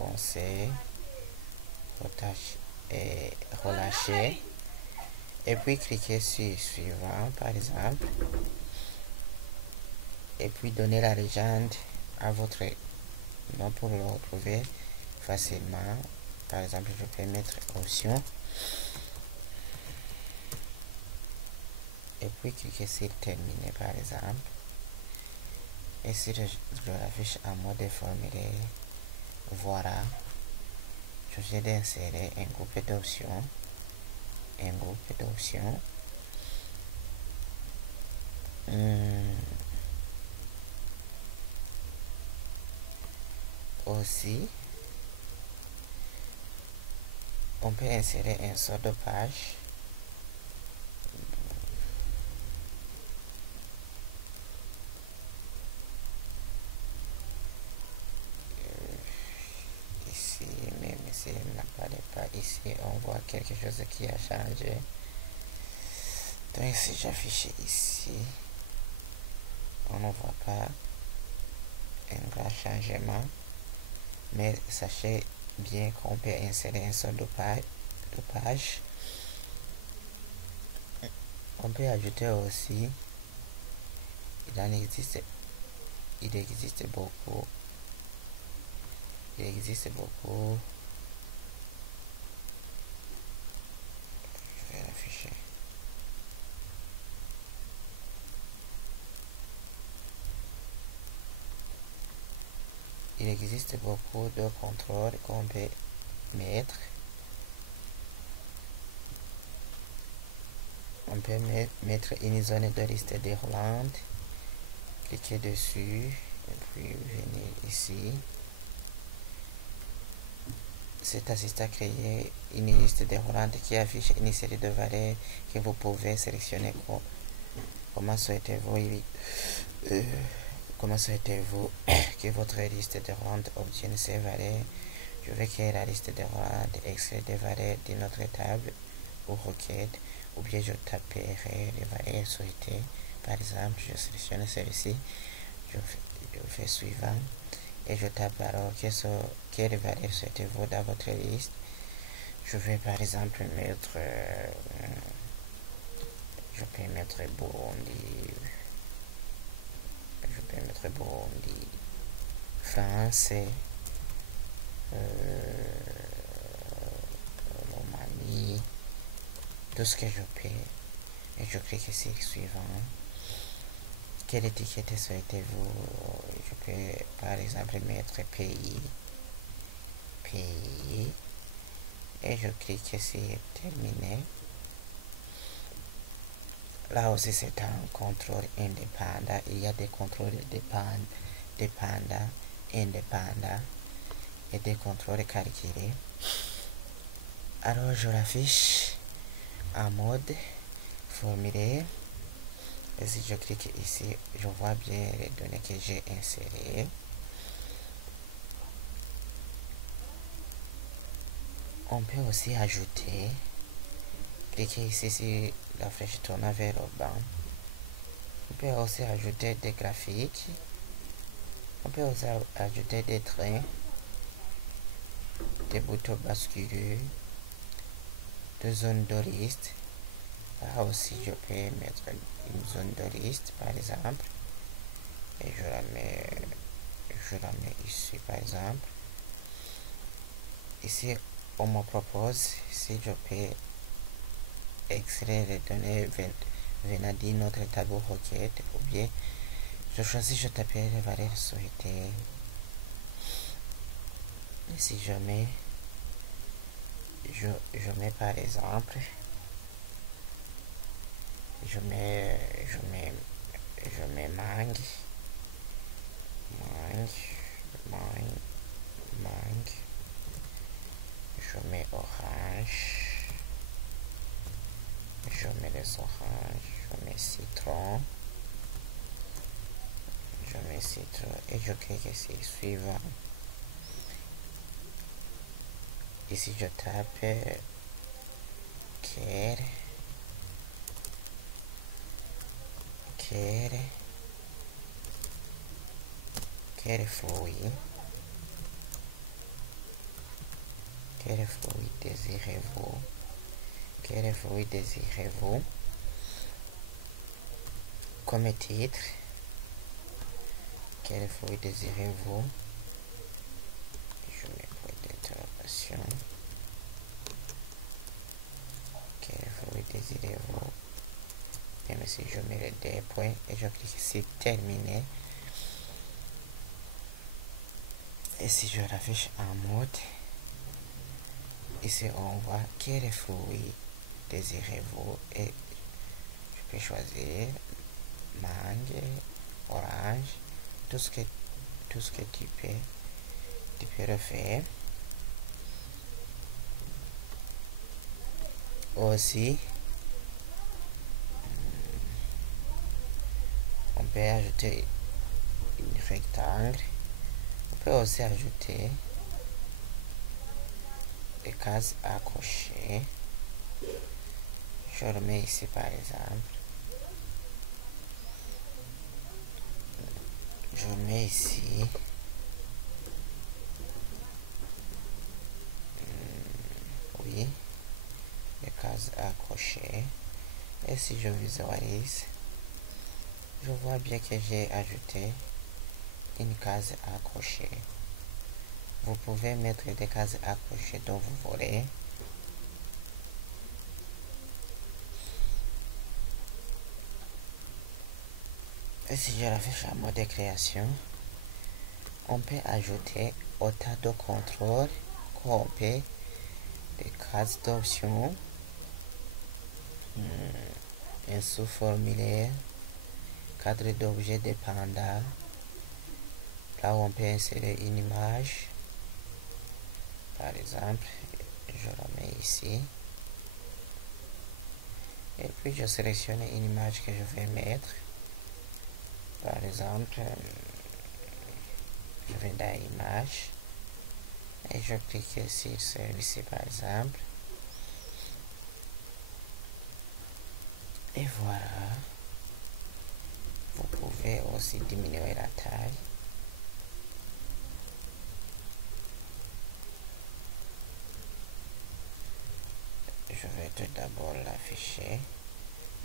enfoncer, relâcher, et puis cliquez sur suivant par exemple, et puis donner la légende à votre nom pour le retrouver facilement. Par exemple, je peux mettre option et puis cliquer sur terminer par exemple. Et si je l'affiche en mode formulaire, voilà, je viens d'insérer un groupe d'options, aussi on peut insérer un sort de page. Ici, même si il n'apparaît pas ici, on voit quelque chose qui a changé. Donc si j'affiche ici, on ne voit pas un grand changement, mais sachez bien qu'on peut insérer un sort de page. On peut ajouter aussi, il existe beaucoup, je vais l'afficher. Il existe beaucoup de contrôles qu'on peut mettre. On peut mettre une zone de liste déroulante, cliquez dessus et puis venir ici. Cet assistant crée une liste déroulante qui affiche une série de valeurs que vous pouvez sélectionner. Comment souhaitez-vous que votre liste déroulante obtienne ces valeurs? Je vais créer la liste déroulante, extraire des valeurs de notre table ou requête, ou bien je taperai les valeurs souhaitées. Par exemple, je sélectionne celle-ci, je fais suivant et je tape alors quelle valeur souhaitez-vous dans votre liste. Je vais par exemple mettre Burundi, France, Roumanie, tout ce que je peux, et je clique sur suivant. Quelle étiquette souhaitez-vous? Je peux par exemple mettre pays, et je clique sur terminer. Là aussi c'est un contrôle indépendant. Il y a des contrôles dépendants, indépendants et des contrôles calculés. Alors je l'affiche en mode formulaire. Et si je clique ici, je vois bien les données que j'ai insérées. On peut aussi ajouter, cliquez ici sur la flèche tournant vers le bas. On peut aussi ajouter des graphiques. On peut aussi ajouter des traits, des boutons basculeux, des zones de liste. Là aussi je peux mettre une zone de liste par exemple, et je la mets ici par exemple. Ici on me propose si je peux extraire les données venant d'une autre table requête, ou bien je choisis, je tape les valeurs souhaitées. Si je mets par exemple, je mets mangue, je mets orange, je mets les oranges, je mets citron, et je clique sur suivant. Ici je tape quel fruit Quel fruit désirez-vous? Quel fruit désirez-vous? Comme titre, quel fruit désirez-vous? Je mets point d'interrogation. Quel fruit désirez-vous? Même si je mets les deux points et je clique ici terminé. Et si je l'affiche en mode, ici on voit quel fruit désirez-vous et je peux choisir mangue, orange, tout ce que tu peux refaire. Aussi, on peut ajouter une rectangle. On peut aussi ajouter des cases à cocher. Je le mets ici par exemple. Je mets ici oui, les cases à cocher. Et si je visualise, je vois bien que j'ai ajouté une case à cocher. Vous pouvez mettre des cases à cocher dont vous voulez. Et si je l'affiche en mode de création, on peut ajouter autant de contrôle qu'on peut des cases d'options, un sous-formulaire, cadre d'objet dépendant, là où on peut insérer une image. Par exemple, je la mets ici. Et puis je sélectionne une image que je vais mettre. Par exemple, je vais dans image et je clique sur celui-ci par exemple. Et voilà. Vous pouvez aussi diminuer la taille. Je vais tout d'abord l'afficher.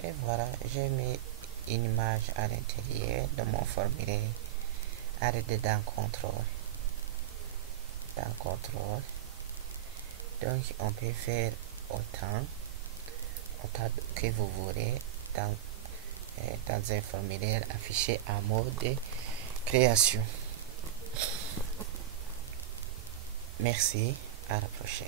Et voilà, j'ai mis une image à l'intérieur de mon formulaire. Arrêtez dans contrôle. Dans contrôle. Donc on peut faire autant que vous voulez dans un formulaire affiché en mode création. Merci, à la prochaine.